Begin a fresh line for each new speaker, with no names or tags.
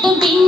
Contigo.